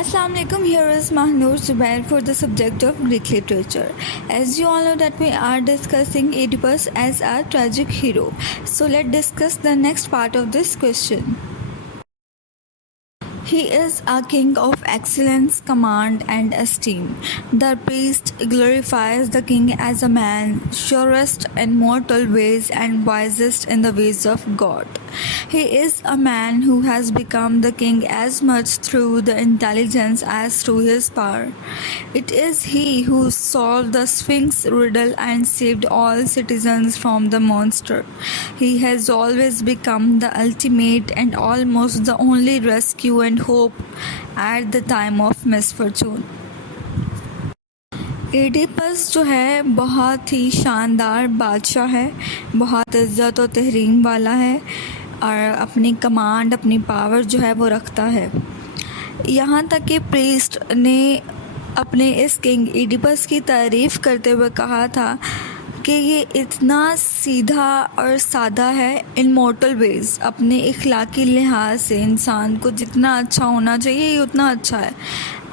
Assalamu alaikum. Here is Mahnur Zubair for the subject of Greek literature. As you all know that we are discussing Oedipus as a tragic hero. So let's discuss the next part of this question. He is a king of excellence, command, and esteem. The priest glorifies the king as a man, surest in mortal ways and wisest in the ways of God. He is a man who has become the king as much through the intelligence as through his power. It is he who solved the Sphinx riddle and saved all citizens from the monster. He has always become the ultimate and almost the only rescue and hope at the time of misfortune. Oedipus जो है बहुत ही शानदार बादशाह है, बहुत इज़्ज़त और तहरीम वाला है और अपनी कमांड अपनी पावर जो है वो रखता है। यहाँ तक कि प्रीस्ट ने अपने इस किंग एडिपस की तारीफ़ करते हुए कहा था कि ये इतना सीधा और सादा है इन मॉर्टल वेज़, अपने इखलाकी लिहाज से इंसान को जितना अच्छा होना चाहिए ये उतना अच्छा है।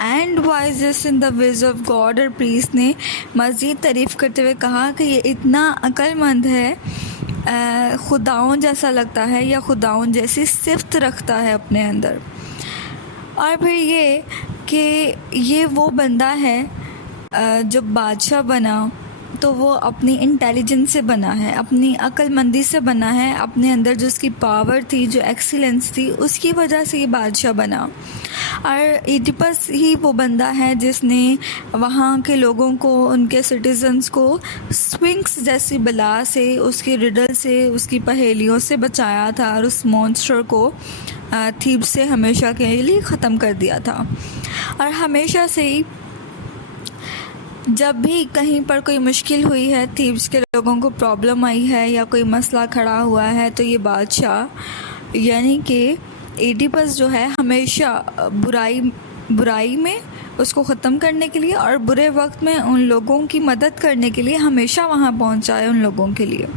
And wisest in the ways of God. और प्रीस्ट ने मज़ीद तारीफ़ करते हुए कहा कि ये इतना अक्लमंद है, खुदाओं जैसा लगता है या खुदाओं जैसी सिफ्त रखता है अपने अंदर। और फिर ये कि ये वो बंदा है जो बादशाह बना तो वो अपनी इंटेलिजेंस से बना है, अपनी अक्लमंदी से बना है, अपने अंदर जो उसकी पावर थी, जो एक्सीलेंस थी, उसकी वजह से ये बादशाह बना। और एडिपस ही वो बंदा है जिसने वहाँ के लोगों को, उनके सिटीजन्स को स्फिंक्स जैसी बला से, उसकी रिडल से, उसकी पहेलियों से बचाया था और उस मॉन्स्टर को थीब्स से हमेशा के लिए ख़त्म कर दिया था। और हमेशा से ही जब भी कहीं पर कोई मुश्किल हुई है, थीब्स के लोगों को प्रॉब्लम आई है या कोई मसला खड़ा हुआ है, तो ये बादशाह यानी कि एडिपस जो है हमेशा बुराई में उसको ख़त्म करने के लिए और बुरे वक्त में उन लोगों की मदद करने के लिए हमेशा वहाँ पहुँचा है उन लोगों के लिए।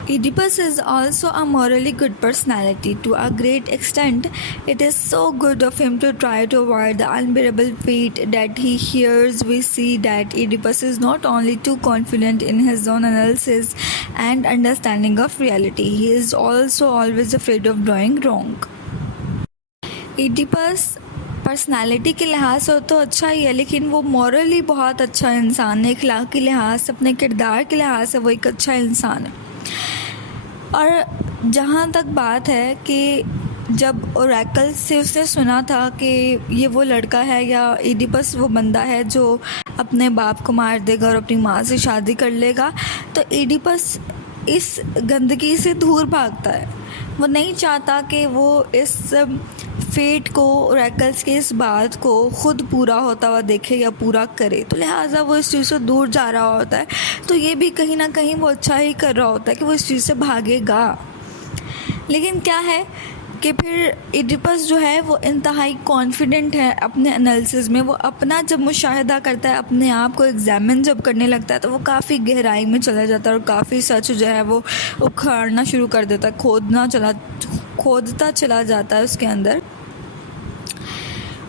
Oedipus is also a morally good personality. To a great extent, it is so good of him to try to avoid the unbearable fate that he hears. We see that Oedipus is not only too confident in his own analysis and understanding of reality, he is also always afraid of doing wrong. Oedipus personality के लिहाज से तो अच्छा ही है, लेकिन वो morally बहुत अच्छा इंसान है, इखलाक के लिहाज से, अपने किरदार के लिहाज से वो एक अच्छा इंसान है। और जहाँ तक बात है कि जब ओरेकल से उसने सुना था कि ये वो लड़का है या एडिपस वो बंदा है जो अपने बाप को मार देगा और अपनी माँ से शादी कर लेगा, तो एडिपस इस गंदगी से दूर भागता है। वो नहीं चाहता कि वो इस फेट को, ओरेकल्स के इस बात को ख़ुद पूरा होता हुआ देखे या पूरा करे, तो लिहाजा वो इस चीज़ से दूर जा रहा होता है। तो ये भी कहीं ना कहीं वो अच्छा ही कर रहा होता है कि वो इस चीज़ से भागेगा। लेकिन क्या है कि फिर एडिपस जो है वो इंतहाई कॉन्फिडेंट है अपने एनालिसिस में। वो अपना जब मुशाहिदा करता है, अपने आप को एग्जामिन जब करने लगता है, तो वो काफ़ी गहराई में चला जाता है और काफ़ी सच जो है वो उखाड़ना शुरू कर देता है, खोदता चला जाता है उसके अंदर।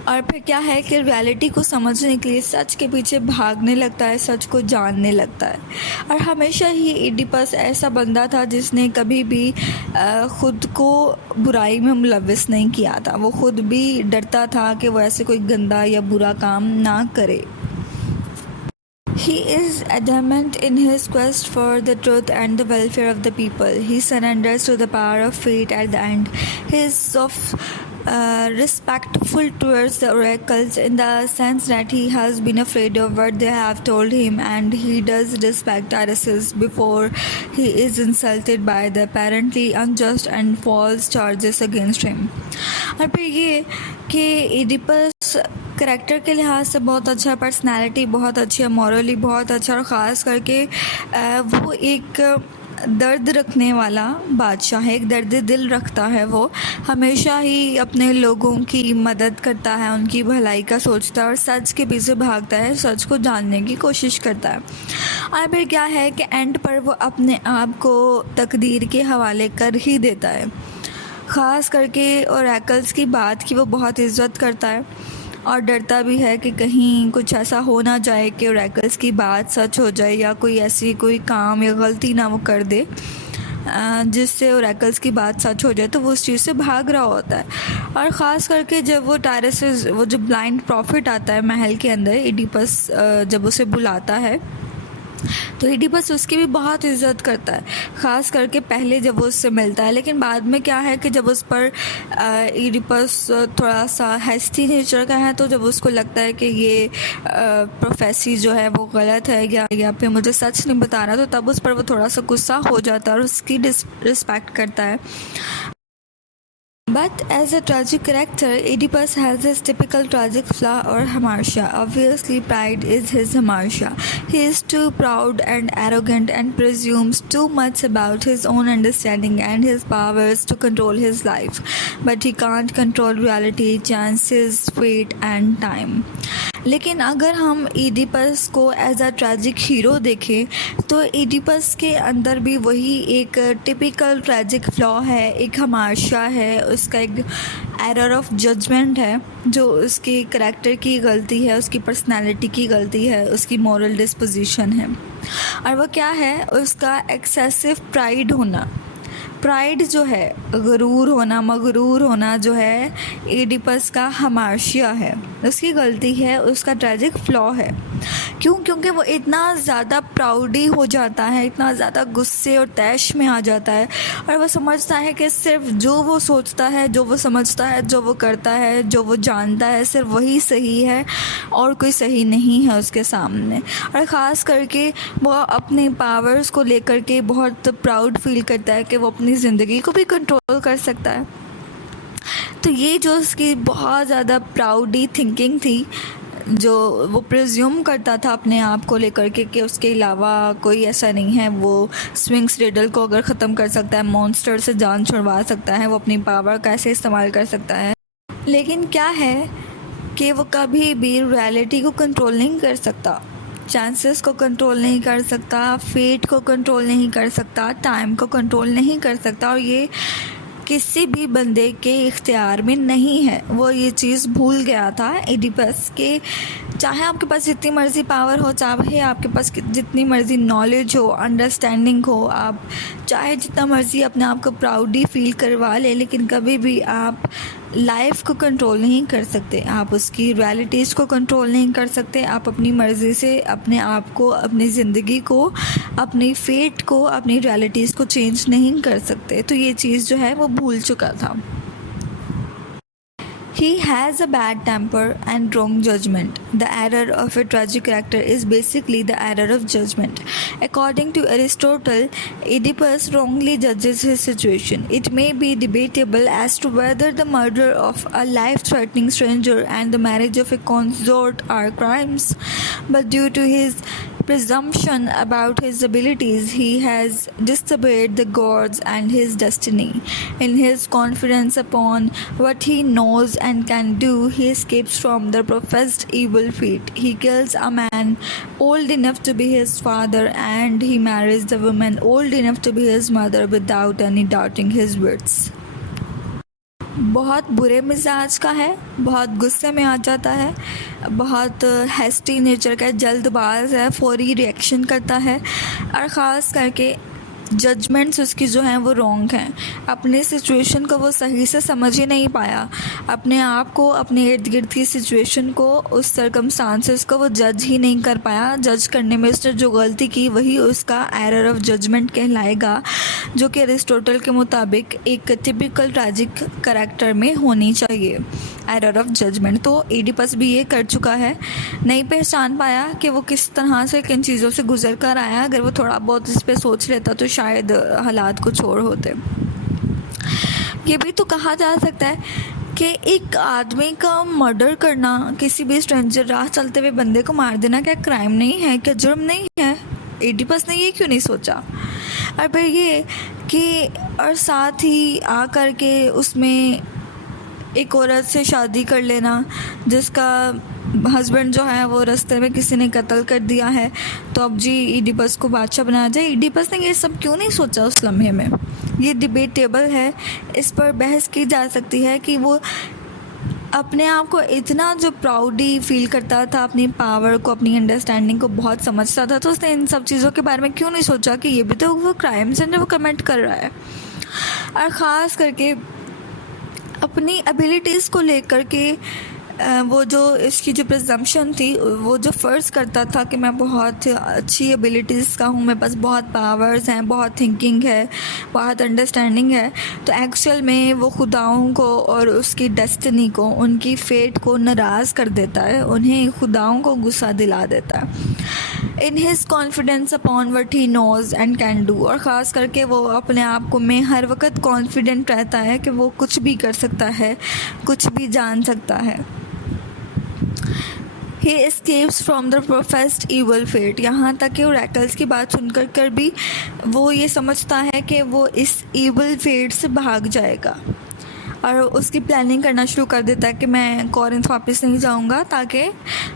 और फिर क्या है कि रियलिटी को समझने के लिए सच के पीछे भागने लगता है, सच को जानने लगता है। और हमेशा ही एडिपस ऐसा बंदा था जिसने कभी भी ख़ुद को बुराई में मुलव्विस नहीं किया था। वो ख़ुद भी डरता था कि वो ऐसे कोई गंदा या बुरा काम ना करे। He is adamant in his quest for the truth and the welfare of the people. He surrenders to the power of fate at the end. He is respectful towards the oracles in the sense that he has been afraid of what they have told him, and he does respect Arises before he is insulted by the apparently unjust and false charges against him. और फिर ये कि Oedipus character के लिहाज से बहुत अच्छा, personality बहुत अच्छी है, मॉरली बहुत अच्छा, और ख़ास करके वो एक दर्द रखने वाला बादशाह है, एक दर्द दिल रखता है। वो हमेशा ही अपने लोगों की मदद करता है, उनकी भलाई का सोचता है और सच के पीछे भागता है, सच को जानने की कोशिश करता है। और फिर क्या है कि एंड पर वो अपने आप को तकदीर के हवाले कर ही देता है। ख़ास करके ओरेकल्स की बात की वो बहुत इज़्ज़त करता है और डरता भी है कि कहीं कुछ ऐसा हो ना जाए कि ओरेकल्स की बात सच हो जाए या कोई ऐसी कोई काम या गलती ना वो कर दे जिससे ओरेकल्स की बात सच हो जाए, तो वो उस चीज़ से भाग रहा होता है। और ख़ास करके जब वो टायरस वो जो ब्लाइंड प्रॉफिट आता है महल के अंदर, एडिपस जब उसे बुलाता है तो एडिपस उसकी भी बहुत इज़्ज़त करता है, ख़ास करके पहले जब वो उससे मिलता है। लेकिन बाद में क्या है कि जब उस पर एडिपस थोड़ा सा हैस्टी नेचर का है, तो जब उसको लगता है कि ये प्रोफेसी जो है वो गलत है या फिर मुझे सच नहीं बता रहा, तो तब उस पर वो थोड़ा सा गुस्सा हो जाता है और उसकी रिस्पेक्ट करता है। But as a tragic character, Oedipus has his typical tragic flaw or hamartia. Obviously, pride is his hamartia. He is too proud and arrogant and presumes too much about his own understanding and his powers to control his life. But he can't control reality, chances, fate and time. लेकिन अगर हम Oedipus को as a tragic hero देखें तो Oedipus के अंदर भी वही एक टिपिकल ट्रैजिक फ्लॉ है, एक हमाशा है, उसका एक एरर ऑफ जजमेंट है जो उसके करैक्टर की गलती है, उसकी पर्सनालिटी की गलती है, उसकी मॉरल डिस्पोजिशन है। और वो क्या है, उसका एक्सेसिव प्राइड होना। प्राइड जो है, गरूर होना, मगरूर होना जो है एडिपस का हमाशिया है, उसकी गलती है, उसका ट्रैजिक फ्लॉ है। क्यों? क्योंकि वो इतना ज़्यादा प्राउडी हो जाता है, इतना ज़्यादा गुस्से और तैश में आ जाता है और वो समझता है कि सिर्फ जो वो सोचता है, जो वो समझता है, जो वो करता है, जो वो जानता है, सिर्फ वही सही है और कोई सही नहीं है उसके सामने। और ख़ास करके वो अपने पावर्स को लेकर के बहुत प्राउड फील करता है कि वो अपनी ज़िंदगी को भी कंट्रोल कर सकता है। तो ये जो उसकी बहुत ज़्यादा प्राउडी थिंकिंग थी, जो वो प्रिज्यूम करता था अपने आप को लेकर के कि उसके अलावा कोई ऐसा नहीं है, वो स्विंग्स रिडल को अगर ख़त्म कर सकता है, मॉन्स्टर से जान छुड़वा सकता है, वो अपनी पावर कैसे इस्तेमाल कर सकता है। लेकिन क्या है कि वो कभी भी रियलिटी को कंट्रोल नहीं कर सकता, चांसेस को कंट्रोल नहीं कर सकता, फेट को कंट्रोल नहीं कर सकता, टाइम को कंट्रोल नहीं कर सकता। और ये किसी भी बंदे के इख्तियार में नहीं है। वो ये चीज़ भूल गया था एडिपस के, चाहे आपके पास जितनी मर्ज़ी पावर हो, चाहे आपके पास जितनी मर्ज़ी नॉलेज हो, अंडरस्टैंडिंग हो, आप चाहे जितना मर्ज़ी अपने आप को प्राउडी फील करवा ले, लेकिन कभी भी आप लाइफ को कंट्रोल नहीं कर सकते, आप उसकी रियलिटीज़ को कंट्रोल नहीं कर सकते। आप अपनी मर्ज़ी से अपने आप को, अपनी ज़िंदगी को, अपनी फेट को, अपनी रियलिटीज़ को चेंज नहीं कर सकते। तो ये चीज़ जो है वो भूल चुका था। He has a bad temper and wrong judgment. The error of a tragic character is basically the error of judgment. According to Aristotle, Oedipus wrongly judges his situation. It may be debatable as to whether the murder of a life-threatening stranger and the marriage of a consort are crimes, but due to his presumption about his abilities, he has disobeyed the gods and his destiny. In his confidence upon what he knows and can do, he escapes from the professed evil fate. He kills a man old enough to be his father and he marries the woman old enough to be his mother without any doubting his words. बहुत बुरे मिजाज का है, बहुत गुस्से में आ जाता है, बहुत हैस्टी नेचर का, जल्दबाज है, फौरी रिएक्शन करता है और ख़ास करके जजमेंट्स उसकी जो हैं वो रॉन्ग हैं। अपनी सिचुएशन को वो सही से समझ ही नहीं पाया, अपने आप को, अपने इर्द गिर्द की सिचुएशन को, उस सरकमस्टांसेस को वो जज ही नहीं कर पाया। जज करने में उसने जो गलती की वही उसका एरर ऑफ जजमेंट कहलाएगा, जो कि अरिस्टोटल के मुताबिक एक टिपिकल ट्रैजिक करैक्टर में होनी चाहिए, एरर ऑफ जजमेंट। तो एडिपस भी ये कर चुका है, नहीं पहचान पाया कि वो किस तरह से किन चीज़ों से गुजर कर आया। अगर वो थोड़ा बहुत इस पर सोच लेता तो शायद हालात कुछ और होते। ये भी तो कहा जा सकता है कि एक आदमी का मर्डर करना, किसी भी स्ट्रेंजर राह चलते हुए बंदे को मार देना क्या क्राइम नहीं है, क्या जुर्म नहीं है? एडिपस ने ये क्यों नहीं सोचा? और फिर ये कि और साथ ही आकर के उसमें एक औरत से शादी कर लेना जिसका हस्बैंड जो है वो रास्ते में किसी ने कत्ल कर दिया है, तो अब जी ईडिपस को बादशाह बनाया जाए। ईडिपस ने ये सब क्यों नहीं सोचा उस लम्हे में? ये डिबेटेबल है, इस पर बहस की जा सकती है कि वो अपने आप को इतना जो प्राउडी फील करता था, अपनी पावर को, अपनी अंडरस्टैंडिंग को बहुत समझता था, तो उसने इन सब चीज़ों के बारे में क्यों नहीं सोचा कि ये भी तो वो क्राइम्स हैं जो वो कमेंट कर रहा है। और ख़ास करके अपनी एबिलिटीज़ को लेकर के वो जो इसकी जो प्रजम्पशन थी, वो जो फ़र्ज़ करता था कि मैं बहुत अच्छी एबिलिटीज़ का हूँ, मेरे पास बहुत पावर्स हैं, बहुत थिंकिंग है, बहुत अंडरस्टैंडिंग है, तो एक्चुअल में वो खुदाओं को और उसकी डेस्टिनी को, उनकी फेट को नाराज़ कर देता है, उन्हें खुदाओं को गुस्सा दिला देता है। In his confidence upon what he knows and can do, और ख़ास करके वो अपने आप को में हर वक्त कॉन्फिडेंट रहता है कि वो कुछ भी कर सकता है, कुछ भी जान सकता है। He escapes from the professed evil fate, यहाँ तक कि ओरेकल्स की बात सुनकर कर भी वो ये समझता है कि वो इस evil fate से भाग जाएगा, और उसकी प्लानिंग करना शुरू कर देता है कि मैं कॉरिंथ वापस नहीं जाऊंगा ताकि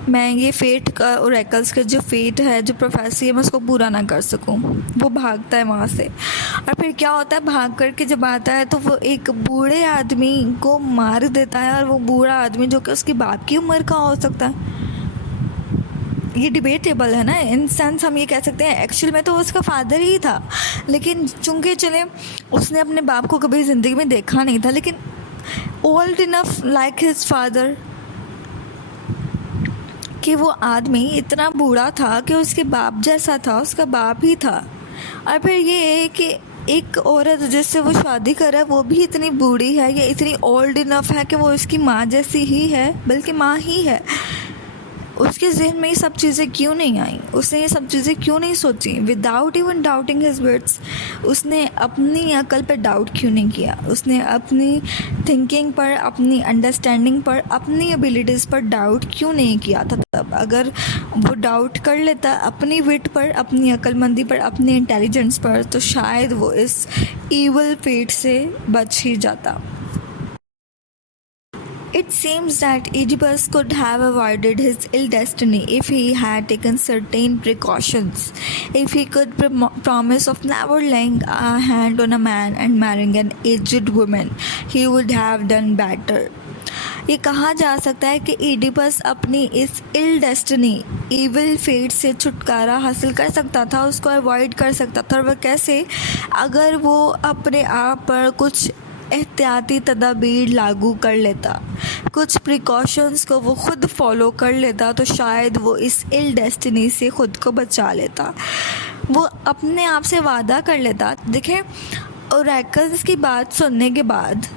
मैं ये फेट का, ओरेकल्स का जो फेट है, जो प्रोफेसी है, मैं उसको पूरा ना कर सकूं। वो भागता है वहाँ से, और फिर क्या होता है, भाग करके जब आता है तो वो एक बूढ़े आदमी को मार देता है, और वो बूढ़ा आदमी जो कि उसकी बाप की उम्र का हो सकता है। ये डिबेटेबल है ना, इन सेंस हम ये कह सकते हैं एक्चुअल में तो उसका फादर ही था, लेकिन चूंकि चले उसने अपने बाप को कभी ज़िंदगी में देखा नहीं था, लेकिन old enough like his father, कि वो आदमी इतना बूढ़ा था कि उसके बाप जैसा था, उसका बाप ही था। और फिर ये कि एक औरत जिससे वो शादी कर रहा है वो भी इतनी बूढ़ी है, ये इतनी ओल्ड इनफ है कि वो उसकी माँ जैसी ही है, बल्कि माँ ही है। उसके जहन में ये सब चीज़ें क्यों नहीं आई? उसने ये सब चीज़ें क्यों नहीं सोची? Without even doubting his words, उसने अपनी अकल पर डाउट क्यों नहीं किया? उसने अपनी थिंकिंग पर, अपनी अंडरस्टैंडिंग पर, अपनी एबिलिटीज़ पर डाउट क्यों नहीं किया था तब? अगर वो डाउट कर लेता अपनी विट पर, अपनी अक्लमंदी पर, अपनी इंटेलिजेंस पर, तो शायद वो इस ईवल फेट से बच ही जाता। It seems that Oedipus could have avoided his ill destiny if he had taken certain precautions. If he could promise of never laying a hand on a man and marrying an aged woman, he would have done better. ये कहा जा सकता है कि Oedipus अपनी इस इल destiny, evil fate से छुटकारा हासिल कर सकता था, उसको अवॉइड कर सकता था। और वह कैसे? अगर वो अपने आप पर कुछ एहतियाती तदाबीर लागू कर लेता, कुछ प्रिकॉशंस को वो खुद फॉलो कर लेता, तो शायद वो इस इल डेस्टिनी से ख़ुद को बचा लेता। वो अपने आप से वादा कर लेता। देखें, ओरेकल्स की बात सुनने के बाद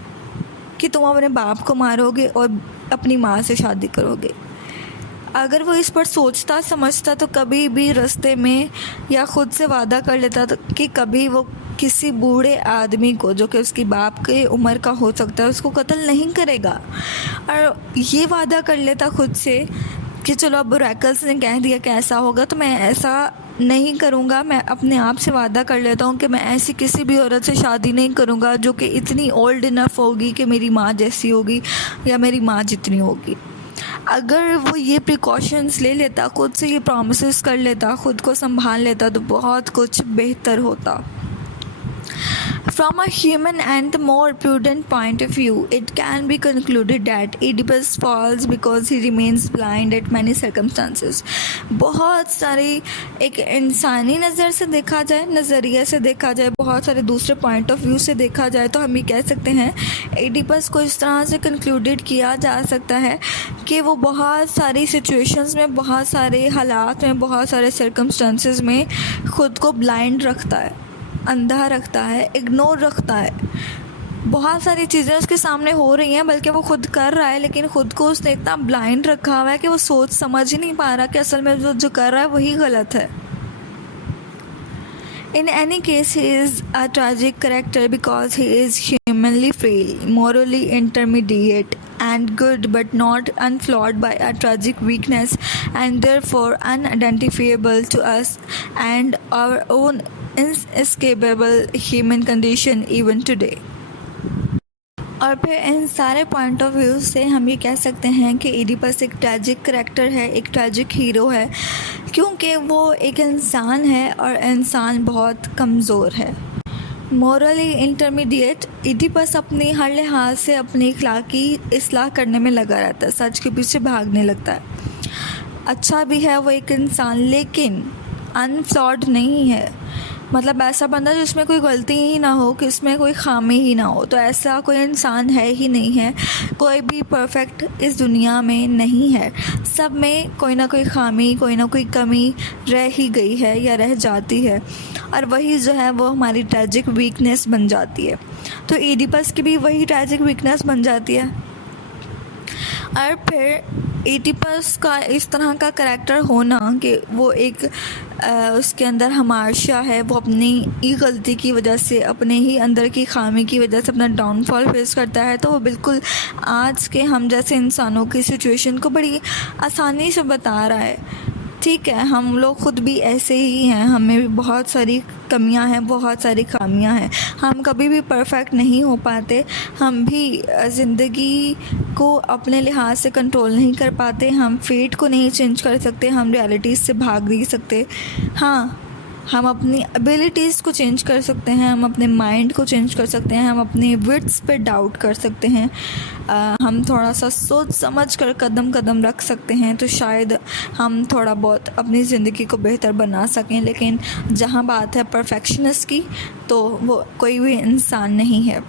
कि तुम अपने बाप को मारोगे और अपनी माँ से शादी करोगे, अगर वो इस पर सोचता समझता तो कभी भी रास्ते में या ख़ुद से वादा कर लेता तो कि कभी वो किसी बूढ़े आदमी को, जो कि उसकी बाप के उम्र का हो सकता है, उसको कत्ल नहीं करेगा। और ये वादा कर लेता खुद से कि चलो अब ओरेकल्स ने कह दिया कि ऐसा होगा तो मैं ऐसा नहीं करूँगा, मैं अपने आप से वादा कर लेता हूँ कि मैं ऐसी किसी भी औरत से शादी नहीं करूँगा जो कि इतनी ओल्ड इनफ होगी कि मेरी माँ जैसी होगी या मेरी माँ जितनी होगी। अगर वो ये प्रिकॉशंस ले लेता, खुद से ये प्रॉमिसेस कर लेता, खुद को संभाल लेता, तो बहुत कुछ बेहतर होता। From a human and the more prudent point of view, it can be concluded that Oedipus falls because he remains blind at many circumstances. बहुत सारी, एक इंसानी नज़र से देखा जाए, नज़रिए से देखा जाए, बहुत सारे दूसरे पॉइंट ऑफ व्यू से देखा जाए, तो हम ये कह सकते हैं एडिपस को इस तरह से कंक्लूडेड किया जा सकता है कि वो बहुत सारी सिचुएशंस में, बहुत सारे हालात में, बहुत सारे सर्कमस्टांसेस में ख़ुद को ब्लाइंड रखता है, अंधा रखता है, इग्नोर रखता है। बहुत सारी चीज़ें उसके सामने हो रही हैं, बल्कि वो खुद कर रहा है, लेकिन ख़ुद को उसने इतना ब्लाइंड रखा हुआ है कि वो सोच समझ ही नहीं पा रहा कि असल में जो कर रहा है वही गलत है। In any case, he is a tragic character because he is humanly frail, morally intermediate, and good but not unflawed by a tragic weakness, and therefore unidentifiable to us and our own inescapable human condition even today. और फिर इन सारे point of view से हम ये कह सकते हैं कि इडिपस एक ट्रैजिक करैक्टर है, एक ट्रैजिक हीरो है, क्योंकि वो एक इंसान है और इंसान बहुत कमज़ोर है। मॉरली इंटरमीडिएट, इडिपस अपनी हर लिहाज से अपनी अखलाकी इस्लाह करने में लगा रहता है, सच के पीछे भागने लगता है। अच्छा भी है वो एक इंसान, लेकिन अनफ्लॉड नहीं है। मतलब ऐसा बंदा जिसमें कोई गलती ही ना हो, कि इसमें कोई खामी ही ना हो, तो ऐसा कोई इंसान है ही नहीं है। कोई भी परफेक्ट इस दुनिया में नहीं है, सब में कोई ना कोई खामी, कोई ना कोई कमी रह ही गई है या रह जाती है, और वही जो है वो हमारी ट्रैजिक वीकनेस बन जाती है। तो इडिपस की भी वही ट्रैजिक वीकनेस बन जाती है। और फिर इडिपस का इस तरह का करैक्टर होना कि वो एक उसके अंदर हमाशा है, वो अपनी ही गलती की वजह से, अपने ही अंदर की खामी की वजह से अपना डाउनफॉल फेस करता है, तो वो बिल्कुल आज के हम जैसे इंसानों की सिचुएशन को बड़ी आसानी से बता रहा है। ठीक है, हम लोग ख़ुद भी ऐसे ही हैं, हमें भी बहुत सारी कमियां हैं, बहुत सारी खामियां हैं, हम कभी भी परफेक्ट नहीं हो पाते, हम भी ज़िंदगी को अपने लिहाज से कंट्रोल नहीं कर पाते, हम फेट को नहीं चेंज कर सकते, हम रियलिटीज़ से भाग नहीं सकते। हाँ, हम अपनी एबिलिटीज़ को चेंज कर सकते हैं, हम अपने माइंड को चेंज कर सकते हैं, हम अपने विट्स पे डाउट कर सकते हैं, हम थोड़ा सा सोच समझ कर कदम कदम रख सकते हैं, तो शायद हम थोड़ा बहुत अपनी ज़िंदगी को बेहतर बना सकें। लेकिन जहाँ बात है परफेक्शनिस्ट की, तो वो कोई भी इंसान नहीं है।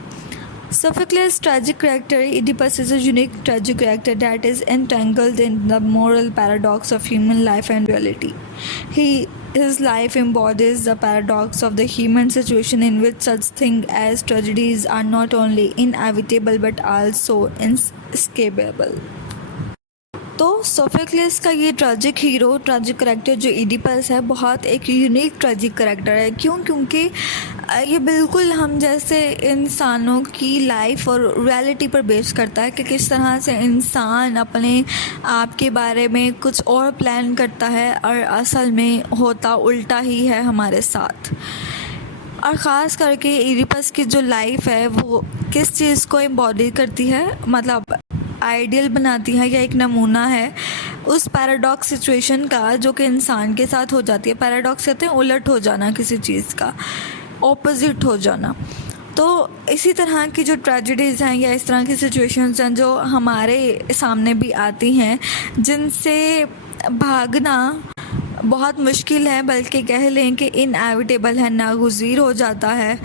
Sophocles' tragic character Oedipus is a unique tragic character that is entangled in the moral paradox of human life and reality. His life embodies the paradox of the human situation in which such things as tragedies are not only inevitable but also inescapable. तो Sophocles का ये tragic hero, tragic character जो Oedipus है, बहुत एक unique tragic character है। क्योंकि ये बिल्कुल हम जैसे इंसानों की लाइफ और रियलिटी पर बेस करता है कि किस तरह से इंसान अपने आप के बारे में कुछ और प्लान करता है और असल में होता उल्टा ही है हमारे साथ। और ख़ास करके इडिपस की जो लाइफ है वो किस चीज़ को एम्बॉडी करती है, मतलब आइडियल बनाती है या एक नमूना है उस पैराडॉक्स सिचुएशन का जो कि इंसान के साथ हो जाती है। पैराडॉक्स कहते हैं उलट हो जाना, किसी चीज़ का ऑपोजिट हो जाना। तो इसी तरह की जो ट्रेजेडीज़ हैं या इस तरह की सिचुएशंस हैं जो हमारे सामने भी आती हैं, जिनसे भागना बहुत मुश्किल है, बल्कि कह लें कि इनएविटेबल है, नागुज़ीर हो जाता है,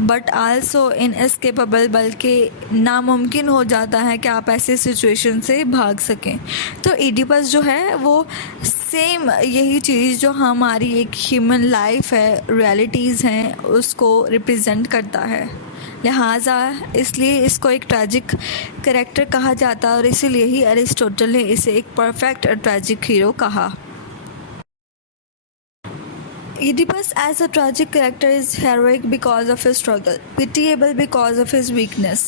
बट आल्सो इनएस्केपेबल, बल्कि नामुमकिन हो जाता है कि आप ऐसे सिचुएशन से भाग सकें। तो इडिपस जो है वो सेम यही चीज़ जो हमारी एक ह्यूमन लाइफ है, रियलिटीज़ हैं, उसको रिप्रेजेंट करता है। लिहाजा इसलिए इसको एक ट्रैजिक करैक्टर कहा जाता है और इसीलिए ही अरिस्टोटल ने इसे एक परफेक्ट ट्रैजिक हीरो कहा। Oedipus as a tragic character is heroic because of his struggle, pitiable because of his weakness.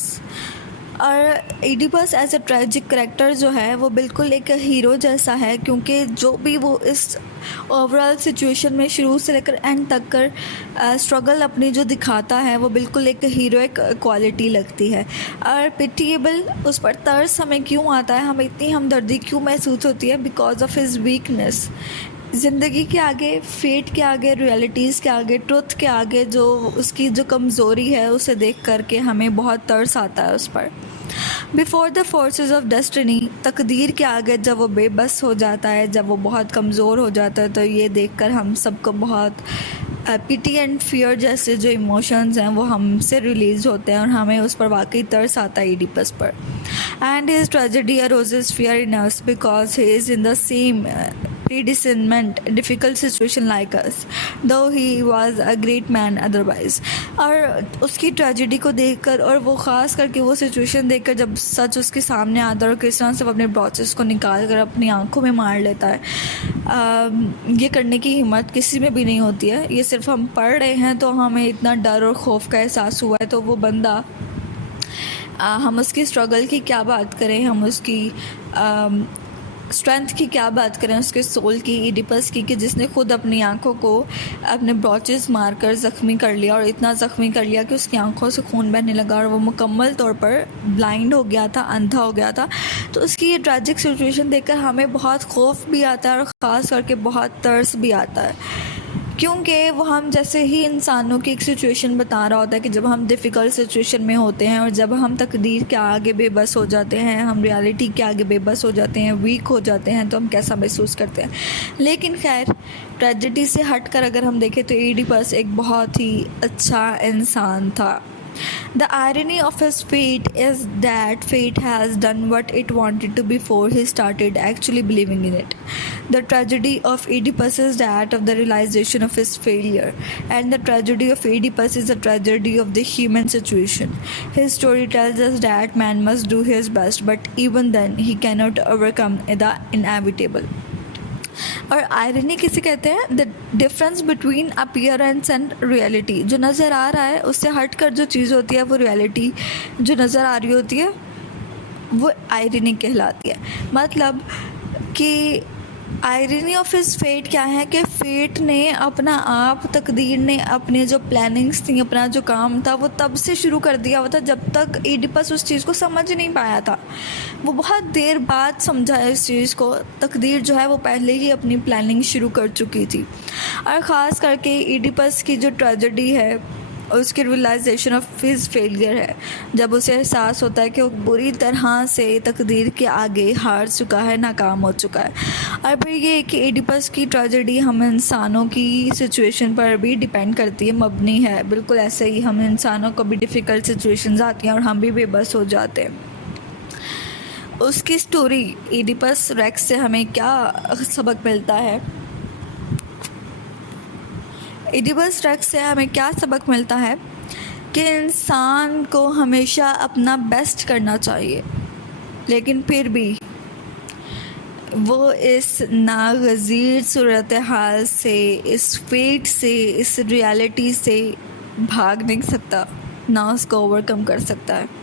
और Oedipus as a tragic character जो है वो बिल्कुल एक हीरो जैसा है, क्योंकि जो भी वो इस ओवरऑल सिचुएशन में शुरू से लेकर एंड तक कर स्ट्रगल अपनी जो दिखाता है वो बिल्कुल एक हीरोइक क्वालिटी लगती है। और पिटिएबल, उस पर तरस हमें क्यों आता है, हमें इतनी हमदर्दी क्यों महसूस होती है, बिकॉज ऑफ हिज वीकनेस। ज़िंदगी के आगे, फेट के आगे, रियलिटीज़ के आगे, ट्रुथ के आगे जो उसकी जो कमज़ोरी है उसे देख करके हमें बहुत तरस आता है उस पर। Before the forces of destiny, तकदीर के आगे जब वो बेबस हो जाता है, जब वो बहुत कमज़ोर हो जाता है, तो ये देखकर हम सबको बहुत पिटी एंड फियर जैसे जो इमोशंस हैं वो हमसे रिलीज़ होते हैं और हमें उस पर वाकई तरस आता है इडिपस पर। And his tragedy arouses fear in us because he is in the same predicament, difficult situation like us, though he was a great man otherwise। और उसकी ट्रेजेडी को देखकर और वो ख़ास करके वो सिचुएशन देखकर जब सच उसके सामने आता है और किस तरह से वो अपने ब्रॉचेस को निकाल कर अपनी आंखों में मार लेता है, ये करने की हिम्मत किसी में भी नहीं होती है। ये सिर्फ हम पढ़ रहे हैं तो हमें इतना डर और खौफ का एहसास हुआ है, तो वो बंदा हम उसकी स्ट्रगल की क्या बात करें, हम उसकी स्ट्रेंथ की क्या बात करें, उसके सोल की, इडिपस की, कि जिसने खुद अपनी आंखों को अपने ब्रॉचेस मारकर ज़ख्मी कर लिया, और इतना ज़ख्मी कर लिया कि उसकी आंखों से खून बहने लगा और वो मुकम्मल तौर पर ब्लाइंड हो गया था, अंधा हो गया था। तो उसकी ये ट्रैजिक सिचुएशन देखकर हमें बहुत खौफ भी आता है और ख़ास करके बहुत तरस भी आता है, क्योंकि वो हम जैसे ही इंसानों की एक सिचुएशन बता रहा होता है कि जब हम डिफ़िकल्ट सिचुएशन में होते हैं और जब हम तकदीर के आगे बेबस हो जाते हैं, हम रियलिटी के आगे बेबस हो जाते हैं, वीक हो जाते हैं, तो हम कैसा महसूस करते हैं। लेकिन खैर, ट्रेजेडी से हटकर अगर हम देखें तो एडिपस एक बहुत ही अच्छा इंसान था। The irony of his fate is that fate has done what it wanted to before he started actually believing in it. The tragedy of Oedipus is that of the realization of his failure, and the tragedy of Oedipus is the tragedy of the human situation. His story tells us that man must do his best, but even then he cannot overcome the inevitable. और irony किसे कहते हैं? The difference between appearance and reality. जो नज़र आ रहा है उससे हट कर जो चीज़ होती है वो रियलिटी जो नज़र आ रही होती है वो आयरनी कहलाती है। मतलब कि आयरनी ऑफ हिज फेट क्या है कि फेट ने अपना आप, तकदीर ने अपने जो प्लानिंग्स थी, अपना जो काम था वो तब से शुरू कर दिया हुआ था जब तक एडिपस उस चीज़ को समझ नहीं पाया था। वो बहुत देर बाद समझा है इस चीज़ को। तकदीर जो है वो पहले ही अपनी प्लानिंग शुरू कर चुकी थी। और ख़ास करके एडिपस की जो ट्रेजेडी है उसकी रियलाइजेशन ऑफ हिज फेलियर है, जब उसे एहसास होता है कि वो बुरी तरह से तकदीर के आगे हार चुका है, नाकाम हो चुका है। और फिर ये कि एडिपस की ट्रेजेडी हम इंसानों की सिचुएशन पर भी डिपेंड करती है, मबनी है। बिल्कुल ऐसे ही हम इंसानों को भी डिफ़िकल्ट सिचुएशंस आती हैं और हम भी बेबस हो जाते हैं। उसकी स्टोरी एडिपस रेक्स से हमें क्या सबक मिलता है? एडिपस रेक्स से हमें क्या सबक मिलता है कि इंसान को हमेशा अपना बेस्ट करना चाहिए, लेकिन फिर भी वो इस नागज़ीर सूरत हाल से, इस फेट से, इस रियलिटी से भाग नहीं सकता, ना उसको ओवरकम कर सकता है।